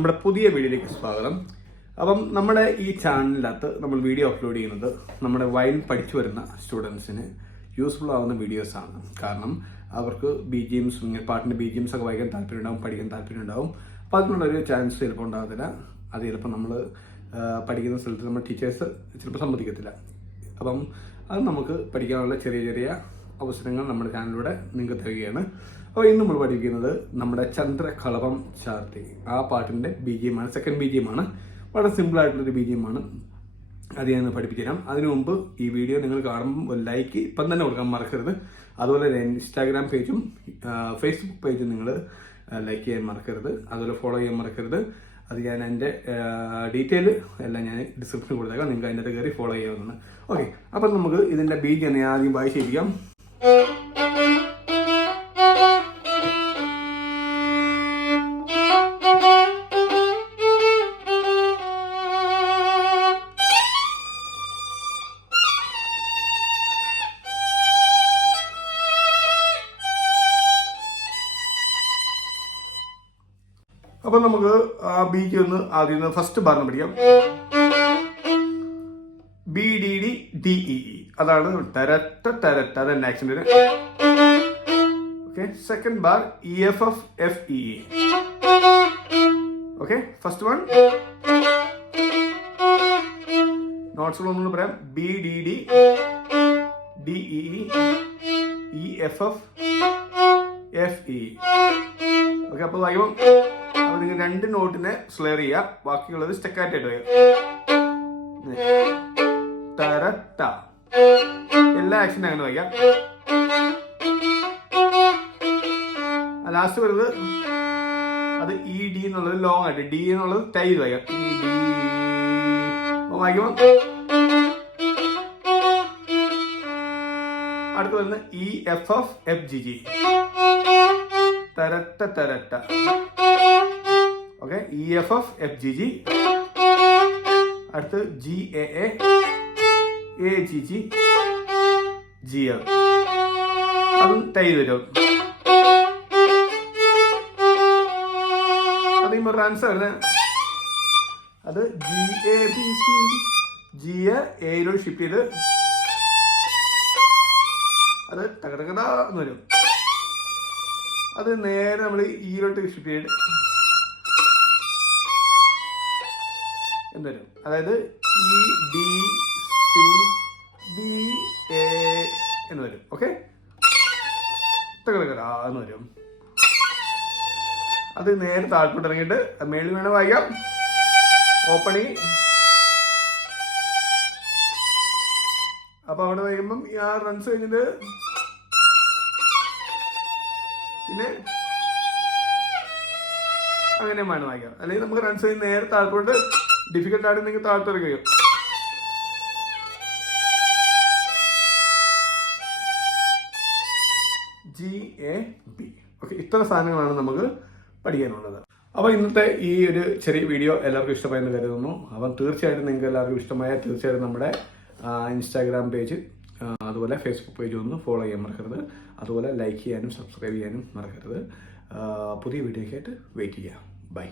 നമ്മുടെ പുതിയ വീഡിയോയിലേക്ക് സ്വാഗതം. അപ്പം നമ്മുടെ ഈ ചാനലിനകത്ത് നമ്മൾ വീഡിയോ അപ്ലോഡ് ചെയ്യുന്നത് നമ്മുടെ വയലിൻ പഠിച്ചു വരുന്ന സ്റ്റുഡൻസിന് യൂസ്ഫുൾ ആവുന്ന വീഡിയോസാണ്. കാരണം അവർക്ക് BGMs പാട്ടിൻ്റെ BGMs ഒക്കെ വായിക്കാൻ താല്പര്യമുണ്ടാവും, പഠിക്കാൻ താല്പര്യമുണ്ടാവും. അപ്പോൾ അതിനുള്ളൊരു ചാൻസ് ചിലപ്പോൾ ഉണ്ടാകത്തില്ല. അത് ചിലപ്പോൾ നമ്മൾ പഠിക്കുന്ന സ്ഥലത്ത് നമ്മൾ ടീച്ചേഴ്സ് ചിലപ്പോൾ സമ്മതിക്കത്തില്ല. അപ്പം അത് നമുക്ക് പഠിക്കാനുള്ള ചെറിയ ചെറിയ അവസരങ്ങൾ നമ്മുടെ ചാനലിലൂടെ നിങ്ങൾക്ക് തരികയാണ്. അപ്പോൾ ഇന്ന് നമ്മൾ പഠിക്കുന്നത് നമ്മുടെ ചന്ദ്രകളഭം ചാർത്തി ആ പാട്ടിൻ്റെ BGM ആണ്. സെക്കൻഡ് BGM ആണ്. വളരെ സിമ്പിളായിട്ടുള്ളൊരു BGM ആണ്. അത് ഞാൻ പഠിപ്പിച്ചു തരാം. അതിനു മുമ്പ് ഈ വീഡിയോ നിങ്ങൾ കാണുമ്പോൾ ഒരു ലൈക്ക് ഇപ്പം തന്നെ കൊടുക്കാൻ മറക്കരുത്. അതുപോലെ ഇൻസ്റ്റാഗ്രാം പേജും ഫേസ്ബുക്ക് പേജും നിങ്ങൾ ലൈക്ക് ചെയ്യാൻ മറക്കരുത്. അതുപോലെ ഫോളോ ചെയ്യാൻ മറക്കരുത്. അത് ഞാൻ എൻ്റെ ഡീറ്റെയിൽ എല്ലാം ഞാൻ ഡിസ്ക്രിപ്ഷനിൽ കൊടുത്തേക്കാം. നിങ്ങൾക്ക് അതിൻ്റെ അകത്ത് കയറി ഫോളോ ചെയ്യാവുന്നതാണ്. ഓക്കെ, അപ്പം നമുക്ക് ഇതിൻ്റെ BGM ഞാൻ ആദ്യം വായിച്ചിരിക്കാം. അപ്പൊ നമുക്ക് ആ BGM ഒന്ന് ആദ്യം ഫസ്റ്റ് ബാറിന് പഠിക്കാം. BDDDEE അതാണ് തരട്ട തരട്ട. അതെന്നെ accident. Okay, second bar EFFFEE. Okay, first one notes ഒന്നുകൂടെ പറയാം. BDDDEE EFFFE. ഓക്കെ, അപ്പോൾ വായിക്കുമ്പോൾ അപ്പോൾ നിങ്ങൾ രണ്ട് നോട്ടിനെ സ്ലെയർ ചെയ്യുക, ബാക്കിയുള്ളത് സ്റ്റെക്കാറ്റായിട്ട് വയ്ക്കുക. തരട്ട എല്ലാ ആക്ഷനും അങ്ങനെ വയ്ക്കാം. ലാസ്റ്റ് വരുന്നത് അത് ED എന്നുള്ളത് ലോങ് ആയിട്ട്, D എന്നുള്ളത് ടൈൽ വയ്ക്കാം. വായിക്കുമ്പോൾ അടുത്ത് വരുന്നത് EFFFGG തരട്ട തരട്ട. Okay, EFFFGG. അടുത്ത് GAA AGG GL. അതും ടൈൽ വരും. അത് റൺസ് വരുന്നത് അത് GABC G Aയിലോട്ട് ഷിഫ്റ്റ് ചെയ്ത് അത് ടകടകട എന്ന് വരും. അത് നേരെ നമ്മൾ ഈയിലോട്ട് ഷിഫ്റ്റ് ചെയ്ത് എന്തുവരും, അതായത് EDCBA എന്ന് വരും. ഓക്കെ, ടകടകട എന്ന് വരും. അത് നേരെ താഴ്ത്തോട്ട് ഇറങ്ങിയിട്ട് മേളിൽ വേണം വായിക്കാം. ഓപ്പണിങ്. അപ്പൊ അവിടെ വായിക്കുമ്പം ആ റൺസ് കഴിഞ്ഞിട്ട് പിന്നെ അങ്ങനെ വേണം വായിക്കാം. അല്ലെങ്കിൽ നമുക്ക് റൺസ് കഴിഞ്ഞ് നേരെ താഴ്ത്തോട്ട് ഡിഫിക്കൽട്ട് ആയിട്ടുണ്ടെങ്കിൽ താഴ്ത്തിറങ്ങി കഴിയും. GAB. ഓക്കെ, ഇത്ര സാധനങ്ങളാണ് നമുക്ക് പഠിക്കാനുള്ളത്. അപ്പോൾ ഇന്നത്തെ ഈ ഒരു ചെറിയ വീഡിയോ എല്ലാവർക്കും ഇഷ്ടമായെന്ന് കരുതുന്നു. അപ്പം തീർച്ചയായിട്ടും നിങ്ങൾക്ക് എല്ലാവർക്കും ഇഷ്ടമായ തീർച്ചയായിട്ടും നമ്മുടെ ഇൻസ്റ്റാഗ്രാം പേജ് അതുപോലെ ഫേസ്ബുക്ക് പേജ് ഒന്ന് ഫോളോ ചെയ്യാൻ മറക്കരുത്. അതുപോലെ ലൈക്ക് ചെയ്യാനും സബ്സ്ക്രൈബ് ചെയ്യാനും മറക്കരുത്. പുതിയ വീഡിയോയ്ക്കായിട്ട് വെയിറ്റ് ചെയ്യുക. ബൈ.